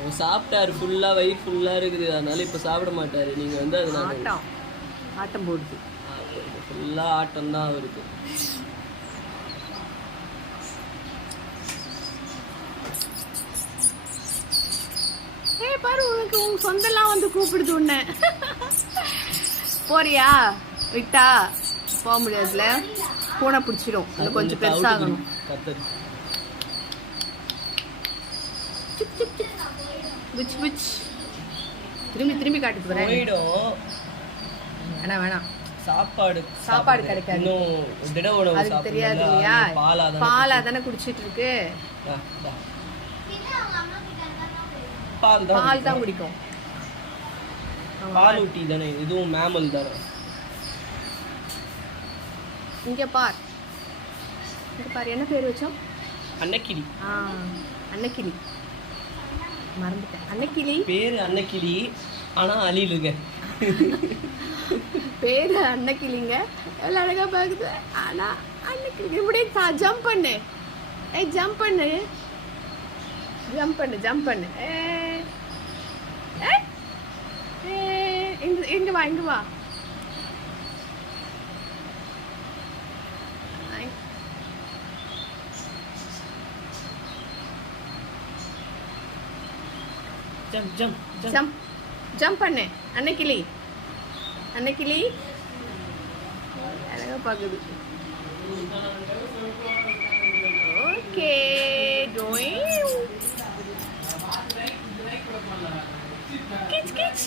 அவர் சாப்பிட்டாரு ஃபுல்லாக, வயிறு ஃபுல்லாக இருக்குது, அதனால இப்போ சாப்பிட மாட்டார். நீங்கள் வந்து அது ஆட்டம் ஆட்டம் போடுது, ஃபுல்லாக ஆட்டம் தான் அவருக்கு. பாரு உனக்கு உங்க சொந்தெல்லாம் வந்து கூப்பிடுது உன்ன. போறியா? விட்டா போக முடியாதுல, பூனை பிடிச்சிடும். இன்னும் கொஞ்சம் பெருசாகணும். திரும்பி திரும்பி காட்டுக்கு வரேன். வேணாம் வேணாம், சாப்பாடு கிடைக்காது. அதுக்கு தெரியாது இல்லையா, பாலா தானே குடிச்சிட்டு இருக்கு. பால் தான் குடிக்கும். பால் ஊட்டி தானே, இதுவும் மேமல் தானே. இங்க பார், என்ன பேர் வச்சோம்? அன்னக்கிளி. அன்னக்கிளி, மறந்துட்டேன். அன்னக்கிளி பேரு அன்னக்கிளி, ஆனா அழிலுங்க. பேரு அன்னக்கிளிங்க, எவ்வளவு அழகா பாக்குது. ஆனா அன்னக்கிளி. இப்படியே ஜம்ப் பண்ணு, ஜம்ப் பண்ணு, ஜம்ப் பண்ணு, ஜம்ப் பண்ணு. இங்க வா, இங்க வா. ஜம்ப் ஜம்ப் ஜம்ப் ஜம்ப் பண்ணு. அன்னக்கிளி, அன்னக்கிளி அழகா பாக்குது. ஓகே, டோயிங். கிச் கிச்.